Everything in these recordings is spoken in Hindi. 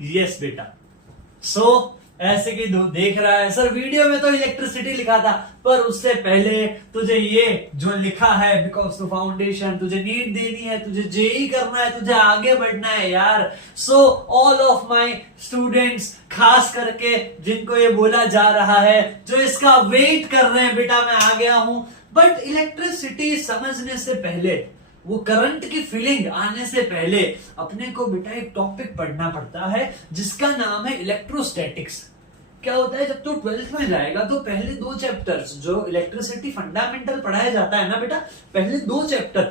यस बेटा। सो ऐसे कि देख रहा है सर वीडियो में तो इलेक्ट्रिसिटी लिखा था, पर उससे पहले तुझे ये जो लिखा है बिकॉज टू फाउंडेशन, तुझे नीट देनी है, तुझे जेई करना है, तुझे आगे बढ़ना है यार। So all of my students, खास करके जिनको ये बोला जा रहा है, जो इसका वेट कर रहे हैं, बेटा मैं आ गया हूं। बट इलेक्ट्रिसिटी समझने से पहले, वो करंट की फीलिंग आने से पहले अपने को बेटा एक टॉपिक पढ़ना पड़ता है जिसका नाम है इलेक्ट्रोस्टैटिक्स। क्या होता है, जब तू 12th में जाएगा तो पहले 2 चैप्टर्स जो इलेक्ट्रिसिटी फंडामेंटल पढ़ाया जाता है ना बेटा, पहले 2 चैप्टर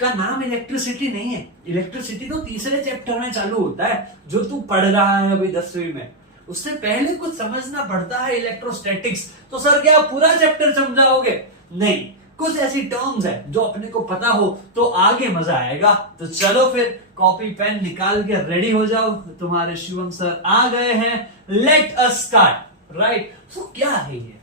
का नाम इलेक्ट्रिसिटी नहीं है। इलेक्ट्रिसिटी तो तीसरे चैप्टर में चालू होता है जो तू पढ़ रहा है अभी 10वीं में। उससे पहले कुछ समझना पड़ता है इलेक्ट्रोस्टैटिक्स। तो सर क्या आप पूरा चैप्टर समझाओगे? नहीं, कुछ ऐसी टर्म्स है जो अपने को पता हो तो आगे मजा आएगा। तो चलो फिर कॉपी पेन निकाल के रेडी हो जाओ, तुम्हारे शिवम सर आ गए हैं। Let us start. राइट, सो क्या है ये?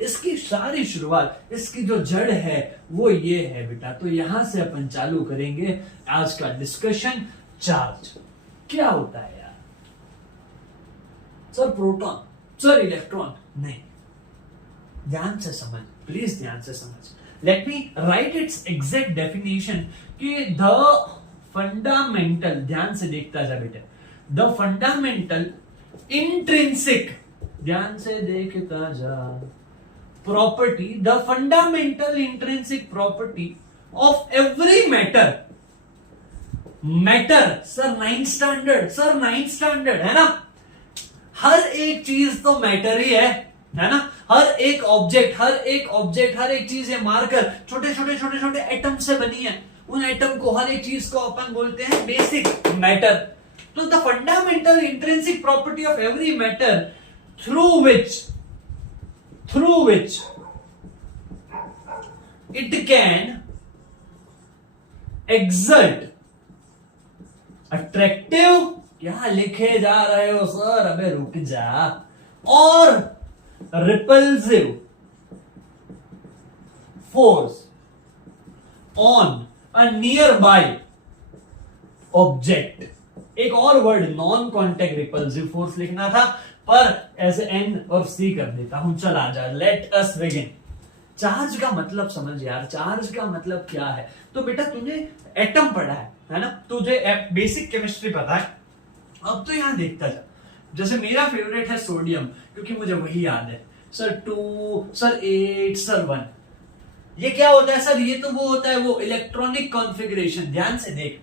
इसकी सारी शुरुआत, इसकी जो जड़ है वो ये है बेटा। तो यहां से अपन चालू करेंगे आज का डिस्कशन। चार्ज क्या होता है यार? Sir proton, sir electron. नहीं, ध्यान से समझ, प्लीज ध्यान से समझ। Let me right it's exact definition कि द फंडामेंटल, ध्यान से देखता जा बेटे, द फंडामेंटल इंट्रिंसिक, ध्यान से देखता जा, property, the fundamental intrinsic property of every matter. Matter, sir 9th standard, sir 9th standard है ना। हर एक चीज तो मैटर ही है ना। हर एक ऑब्जेक्ट, हर एक चीज है मार्कर, छोटे छोटे एटम से बनी है। उन एटम को, हर एक चीज को अपन बोलते हैं बेसिक मैटर। तो the fundamental intrinsic property of every matter through which it can exert attractive, क्या लिखे जा रहे हो सर? अबे रुक जा। और repulsive force on a nearby object। एक और word non contact repulsive force लिखना था, पर ऐसे एन और सी कर देता हूं। चल आ जा, लेट अस बिगिन। चार्ज का मतलब समझ यार, चार्ज का मतलब क्या है? तो बेटा तूने एटम पढ़ा है ना, तुझे बेसिक केमिस्ट्री पता है। अब तो यहां देखता जा, जैसे मेरा फेवरेट है सोडियम, क्योंकि मुझे वही याद है। Sir 2, sir 8, sir 1। ये क्या होता है सर? ये तो वो होता है, वो इलेक्ट्रॉनिक कॉन्फ़िगरेशन। ध्यान से देख,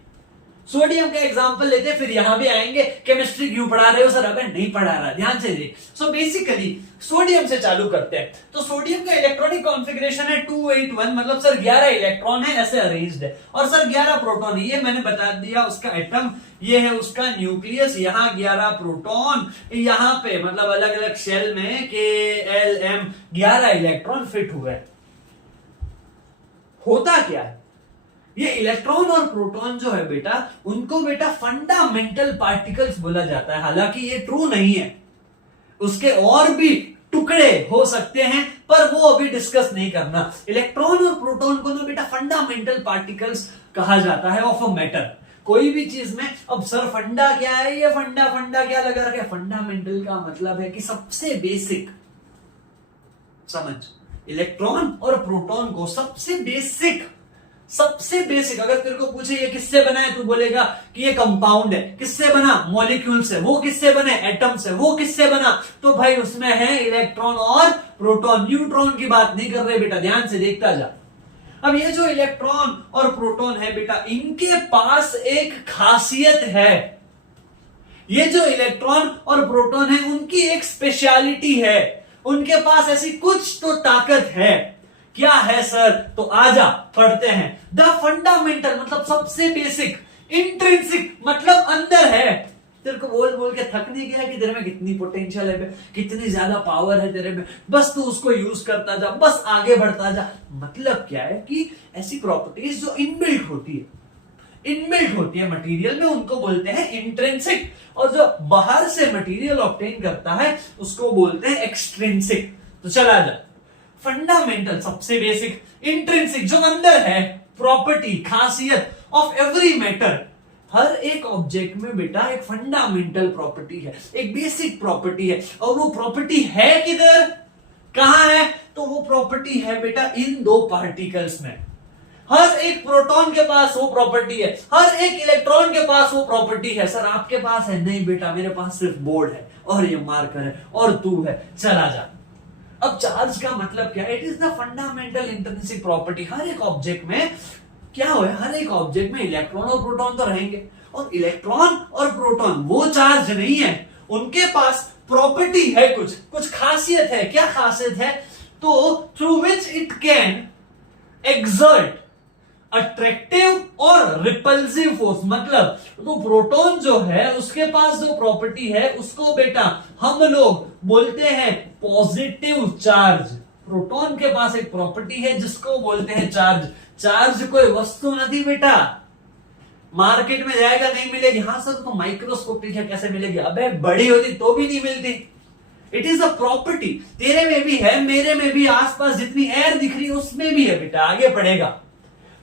सोडियम का एग्जांपल लेते हैं, फिर यहां भी आएंगे। केमिस्ट्री क्यों पढ़ा रहे हो सर? अबे नहीं पढ़ा रहा, ध्यान से देख। सो बेसिकली सोडियम से चालू करते हैं। तो सोडियम का इलेक्ट्रॉनिक कॉन्फ़िगरेशन है 281, मतलब सर 11 इलेक्ट्रॉन है, ऐसे अरेंज्ड है, और सर 11 प्रोटॉन है। ये मैंने बता दिया उसका एटम, ये है उसका न्यूक्लियस। यहां 11 प्रोटॉन, यहां पे मतलब अलग अलग शेल में KLM 11 इलेक्ट्रॉन फिट हुए। होता क्या है? ये इलेक्ट्रॉन और प्रोटॉन जो है बेटा, उनको बेटा फंडामेंटल पार्टिकल्स बोला जाता है। हालांकि ये ट्रू नहीं है, उसके और भी टुकड़े हो सकते हैं, पर वो अभी डिस्कस नहीं करना। इलेक्ट्रॉन और प्रोटॉन को ना बेटा फंडामेंटल पार्टिकल्स कहा जाता है ऑफ अ मैटर। कोई भी चीज में, अब सर फंडा क्या है? ये फंडा क्या लगा रखे? फंडामेंटल का मतलब है कि सबसे बेसिक। समझ, इलेक्ट्रॉन और प्रोटॉन को सबसे बेसिक अगर तेरे को पूछे ये किससे बना है, तू बोलेगा कि ये कंपाउंड है। किससे बना? मॉलिक्यूल से। वो किससे बने? एटम से। वो किससे बना? तो भाई उसमें है इलेक्ट्रॉन और प्रोटॉन। न्यूट्रॉन की बात नहीं कर रहे बेटा, ध्यान से देखता जा। अब ये जो इलेक्ट्रॉन और प्रोटॉन है बेटा, इनके पास एक खासियत है। ये जो इलेक्ट्रॉन और प्रोटॉन है, उनकी एक स्पेशलिटी है। उनके पास ऐसी कुछ तो ताकत है। क्या है सर? तो आजा पढ़ते हैं। द फंडामेंटल मतलब सबसे बेसिक, इंट्रिंसिक मतलब अंदर है। तेरे को बोल बोल के थक नहीं गया कि तेरे में कितनी पोटेंशियल है, कितनी ज्यादा पावर है तेरे में? बस तू उसको यूज करता जा, बस आगे बढ़ता जा। मतलब क्या है कि ऐसी प्रॉपर्टीज जो इनबिल्ट होती है मटेरियल में, उनको बोलते हैं इंट्रिंसिक। और जो बाहर से मटेरियल ऑब्टेन करता है उसको बोलते हैं एक्सट्रिंसिक। तो चला जा, फंडामेंटल सबसे बेसिक, इंट्रिंसिक जो अंदर है, प्रॉपर्टी खासियत ऑफ एवरी मैटर हर एक ऑब्जेक्ट में बेटा एक फंडामेंटल प्रॉपर्टी है, एक बेसिक प्रॉपर्टी है, और वो प्रॉपर्टी है किधर, कहां है, तो वो प्रॉपर्टी है बेटा इन दो पार्टिकल्स में। हर एक प्रोटॉन के पास वो प्रॉपर्टी है, हर एक इलेक्ट्रॉन के पास वो प्रॉपर्टी है। सर आपके पास है? नहीं बेटा, मेरे पास सिर्फ बोर्ड है और ये मार्कर है और तू है, चला जा। अब चार्ज का मतलब क्या है? It is the fundamental intrinsic property. हर एक ऑब्जेक्ट में क्या हो, हर एक ऑब्जेक्ट में इलेक्ट्रॉन और प्रोटॉन तो रहेंगे, और इलेक्ट्रॉन और प्रोटॉन वो चार्ज नहीं है, उनके पास प्रॉपर्टी है, कुछ खासियत है। क्या खासियत है? तो through which it can exert attractive और रिपल्सिव फोर्स। मतलब तो प्रोटॉन जो है उसके पास जो प्रॉपर्टी है उसको बेटा हम लोग बोलते हैं पॉजिटिव चार्ज। प्रोटॉन के पास एक प्रॉपर्टी है जिसको बोलते हैं चार्ज। चार्ज कोई वस्तु नहीं बेटा, मार्केट में जाएगा नहीं मिलेगी। हाँ सर तो माइक्रोस्कोपिक है, कैसे मिलेगी? अबे बड़ी होती तो भी नहीं मिलती। इट इज अ प्रॉपर्टी, तेरे में भी है, मेरे में भी, आसपास जितनी एयर दिख रही है उसमें भी है बेटा, आगे पड़ेगा।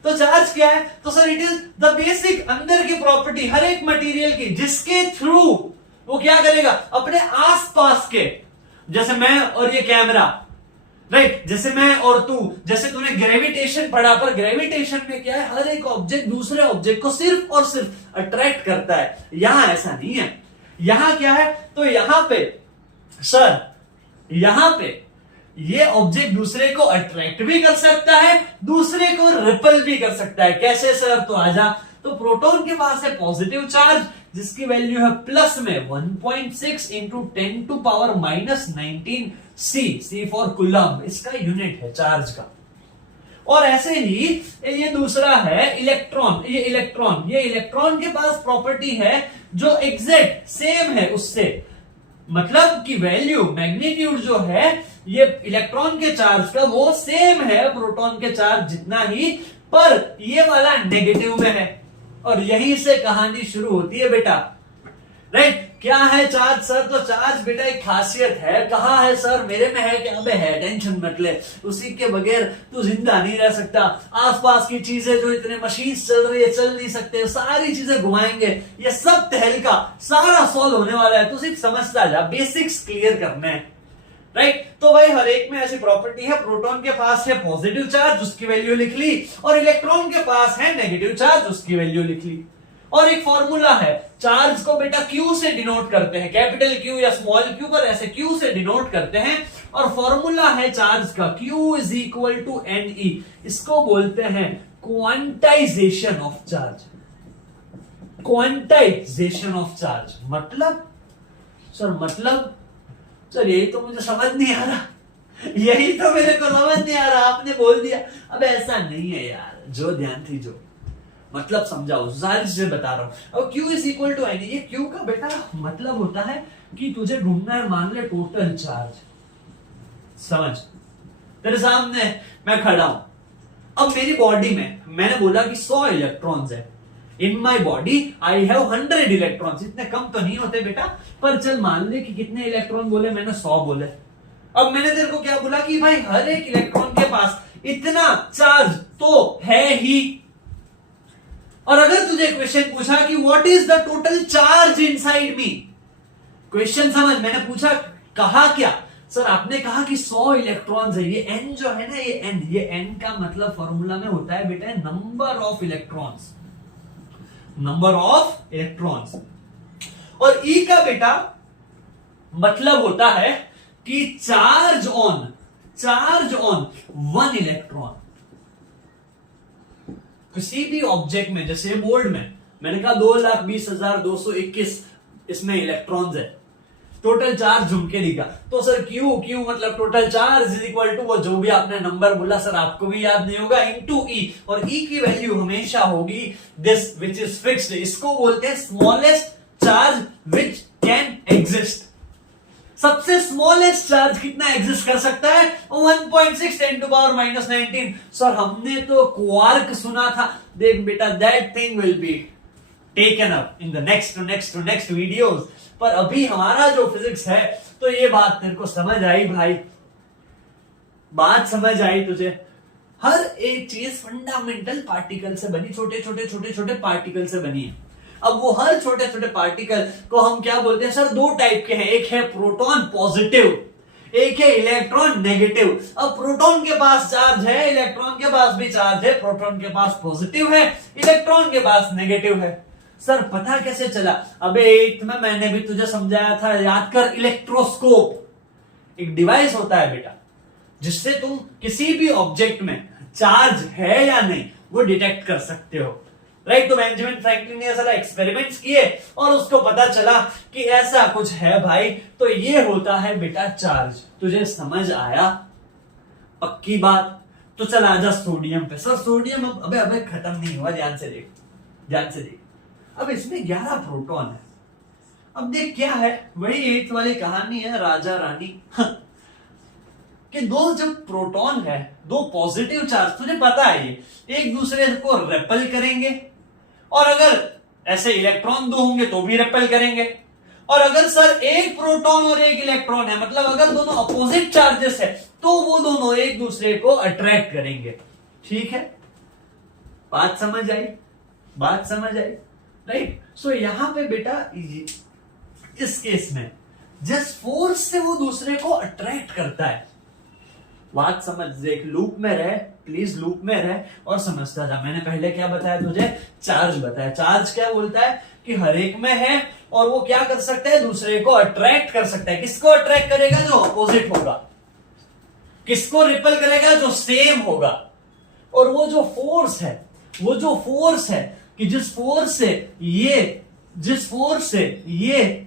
तो चार्ज क्या है? तो sir it is the basic अंदर की प्रॉपर्टी हर एक मटेरियल की, जिसके थ्रू वो क्या करेगा, अपने आसपास के, जैसे मैं और ये कैमरा, राइट, जैसे मैं और तू, जैसे तूने ग्रेविटेशन पढ़ा, पर ग्रेविटेशन में क्या है, हर एक ऑब्जेक्ट दूसरे ऑब्जेक्ट को सिर्फ और सिर्फ अट्रैक्ट करता है। यहां ऐसा नहीं है। यहां क्या है? तो यहां पे सर, यहां पे ये ऑब्जेक्ट दूसरे को अट्रैक्ट भी कर सकता है, दूसरे को रिपल भी कर सकता है। कैसे सर? तो आजा। तो प्रोटॉन के पास है पॉजिटिव चार्ज जिसकी वैल्यू है प्लस में 1.6 into 10 to power -19 C for coulomb, इसका यूनिट है चार्ज का। और ऐसे ही ये दूसरा है इलेक्ट्रॉन। ये इलेक्ट्रॉन के पास प्रॉपर्टी है जो एग्जैक्ट सेम है उससे, मतलब कि वैल्यू, मैग्नीट्यूड जो है ये इलेक्ट्रॉन के चार्ज का वो सेम है प्रोटॉन के चार्ज जितना ही, पर ये वाला नेगेटिव में है। और यहीं से कहानी शुरू होती है बेटा, राइट। क्या है चार्ज? सर तो चार्ज बेटा एक खासियत है। कहां है सर? मेरे में है। क्या? अबे है, टेंशन मत ले, उसी के बगैर तू जिंदा नहीं रह सकता। आसपास की चीजें जो इतने मशीन चल रही है, चल नहीं सकते, सारी चीजें घुमाएंगे, ये सब तहलका सारा सॉल्व होने वाला है। तू सिर्फ समझता जा, बेसिक्स क्लियर करने हैं, राइट। तो भाई हर एक में ऐसी प्रॉपर्टी है। प्रोटॉन के पास है पॉजिटिव चार्ज, उसकी वैल्यू लिख ली, और इलेक्ट्रॉन के पास है नेगेटिव चार्ज, उसकी वैल्यू लिख ली। और एक फॉर्मूला है, चार्ज को बेटा क्यू से डिनोट करते हैं, कैपिटल क्यू या स्मॉल क्यू, पर ऐसे क्यू से डिनोट करते हैं। और फॉर्मूला है चार्ज का, q is equal to n e. इसको बोलते हैं quantization of charge. Quantization of charge मतलब सर यही तो मुझे समझ नहीं आ रहा, यही तो मेरे को समझ नहीं आ रहा, आपने बोल दिया। अब ऐसा नहीं है यार, जो ध्यान थी, जो मतलब समझाओ, सारी चीजें बता रहा हूं। अब Q is equal to n, ये Q का बेटा मतलब होता है कि तुझे ढूंढना है, मान ले टोटल चार्ज। समझ, तेरे सामने मैं खड़ा हूं, अब मेरी बॉडी में मैंने बोला कि 100 इलेक्ट्रॉन्स है। In my body I have 100 electrons. इतने कम तो नहीं होते बेटा, पर चल मान ले कि कितने इलेक्ट्रॉन बोले मैंने, 100 बोले। अब मैंने तेरे को क्या बोला कि भाई हर एक इलेक्ट्रॉन के पास इतना चार्ज तो है ही। और अगर तुझे क्वेश्चन पूछा कि what is the total charge inside me, question समझ, मैंने पूछा, कहा क्या सर? आपने कहा कि 100 इलेक्ट्रॉन्स है। ये एन जो है ना, ये एन का मतलब फॉर्मूला में होता है बेटा number of electrons, number of electrons. और ई का बेटा मतलब होता है कि चार्ज ऑन 1 इलेक्ट्रॉन। किसी भी ऑब्जेक्ट में, जैसे बोर्ड में मैंने कहा 2,20,221 इसमें इलेक्ट्रॉन्स है, टोटल चार्ज झुमके लिखा, तो सर क्यू मतलब total charge is equal to वो जो भी आपने नंबर बोला, सर आपको भी याद नहीं होगा, इनटू ई। और ई की वैल्यू हमेशा होगी दिस विच इज फिक्स्ड। इसको बोलते हैं smallest charge which can exist. सबसे स्मॉलेस्ट चार्ज कितना एग्जिस्ट कर सकता है? 1.6 10 टू पावर -19। सर हमने तो क्वार्क सुना था। देख बेटा, that thing will be taken up in the next videos. पर अभी हमारा जो फिजिक्स है, तो ये बात तेरे को समझ आई भाई? बात समझ आई तुझे? हर एक चीज फंडामेंटल पार्टिकल से बनी, छोटे छोटे पार्टिकल से बनी है। अब वो हर छोटे छोटे पार्टिकल को हम क्या बोलते हैं सर, दो टाइप के हैं, एक है प्रोटॉन पॉजिटिव, एक है इलेक्ट्रॉन नेगेटिव। अब प्रोटॉन के पास चार्ज है, इलेक्ट्रॉन के पास भी चार्ज है, प्रोटॉन के पास पॉजिटिव है, इलेक्ट्रॉन के पास नेगेटिव है। सर पता कैसे चला? अबे 8th में मैंने भी तुझे समझाया था, याद कर। इलेक्ट्रोस्कोप एक डिवाइस होता है बेटा, जिससे तुम किसी भी ऑब्जेक्ट में चार्ज है या नहीं वो डिटेक्ट कर सकते हो, राइट। तो बेंजामिन फ्रैंकलिन ने सारा एक्सपेरिमेंट्स किए और उसको पता चला कि ऐसा कुछ है भाई, तो ये होता है बेटा चार्ज। तुझे समझ आया? पक्की बात। तो चल आजा सोडियम पे। सर सोडियम अबे अबे खत्म नहीं हुआ, ध्यान से देख, ध्यान से देख। अब इसमें 11 प्रोटॉन है। अब देख क्या है, वही 8th वाली कहानी है, राजा रानी कि दो जब प्रोटॉन है, दो पॉजिटिव चार्ज, तुझे पता है ये एक दूसरे को रेपेल करेंगे, और अगर ऐसे इलेक्ट्रॉन दो होंगे तो भी रेपेल करेंगे। और अगर सर एक प्रोटॉन और एक इलेक्ट्रॉन है, मतलब अगर दोनों अपोजिट चार्जेस है, तो वो दोनों एक दूसरे को अट्रैक्ट करेंगे। ठीक है, बात समझ आई? बात समझ आई, राइट। सो यहां पे बेटा इस केस में जिस फोर्स से वो दूसरे को अट्रैक्ट करता है, बात समझ, देख लूप में रह, प्लीज लूप में रह और समझता जा। मैंने पहले क्या बताया तुझे? चार्ज बताया। चार्ज क्या बोलता है कि हर एक में है और वो क्या कर सकता है, दूसरे को अट्रैक्ट कर सकता है। किसको अट्रैक्ट करेगा? जो अपोजिट होगा। किसको रिपेल करेगा? जो सेम होगा। और वो जो फोर्स है, वो जो फोर्स है कि जिस फोर्स से ये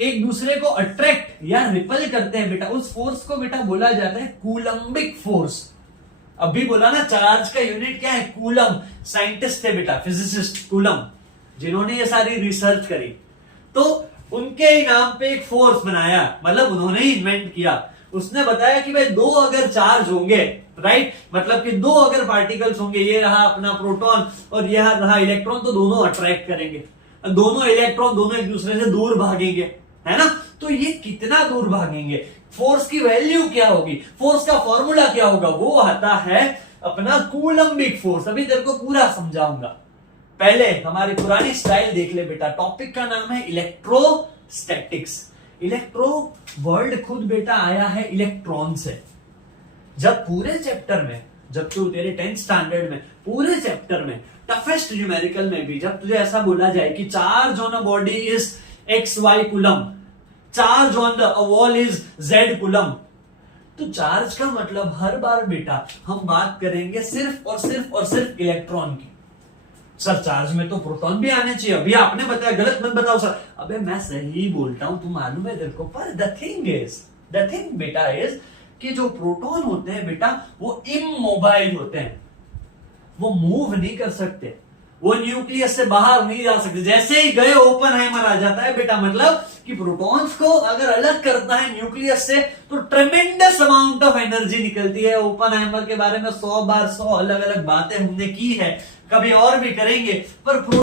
एक दूसरे को अट्रैक्ट या रिपेल करते हैं बेटा, उस फोर्स को बेटा बोला जाता है कूलम्बिक फोर्स। अभी बोला ना, चार्ज का यूनिट क्या है? कूलम। साइंटिस्ट थे बेटा, फिजिसिस्ट कूलम, जिन्होंने ये सारी रिसर्च करी। तो उनके ही नाम पे एक फोर्स बनाया, मतलब उन्होंने ही इन्वेंट किया। उसने बताया कि भाई दो अगर चार्ज होंगे, राइट, मतलब कि दो अगर पार्टिकल्स होंगे, ये रहा अपना प्रोटॉन और यह रहा इलेक्ट्रॉन, तो दोनों अट्रैक्ट करेंगे। दोनों इलेक्ट्रॉन दोनों एक दूसरे से दूर भागेंगे, है ना। तो ये कितना दूर भागेंगे, फोर्स की वैल्यू क्या होगी, फोर्स का फॉर्मूला क्या होगा, वो आता है अपना कूलम्बिक फोर्स। अभी तेरे को पूरा समझाऊंगा, पहले हमारी पुरानी स्टाइल देख ले बेटा। टॉपिक का नाम है इलेक्ट्रोस्टैटिक्स। इलेक्ट्रो वर्ड खुद बेटा आया है इलेक्ट्रॉन से। जब पूरे चैप्टर में, जब तू तेरे 10th स्टैंडर्ड में पूरे चैप्टर में टफेस्ट न्यूमेरिकल में भी जब तुझे ऐसा बोला जाए कि charge on a body is XY coulomb, charge on the wall is Z coulomb, तो चार्ज का मतलब हर बार बेटा हम बात करेंगे सिर्फ और सिर्फ और सिर्फ इलेक्ट्रॉन की। सर चार्ज में तो प्रोटॉन भी आने चाहिए, अभी आपने बताया, गलत मत बताओ सर। अबे मैं सही बोलता हूं, तुम मालूम है तेरे को। पर द थिंग बेटा इज कि जो प्रोटॉन होते हैं बेटा वो इमोबाइल होते हैं, वो मूव नहीं कर सकते, वो न्यूक्लियस से बाहर नहीं जा सकते। जैसे ही गए ओपनहाइमर आ जाता है बेटा, मतलब कि प्रोटॉन्स को अगर अलग करता है न्यूक्लियस से तो ट्रेमेंडस अमाउंट ऑफ एनर्जी निकलती है। ओपनहाइमर के बारे में 100 बार 100 अलग अलग बातें हमने की है, कभी और भी करेंगे। पर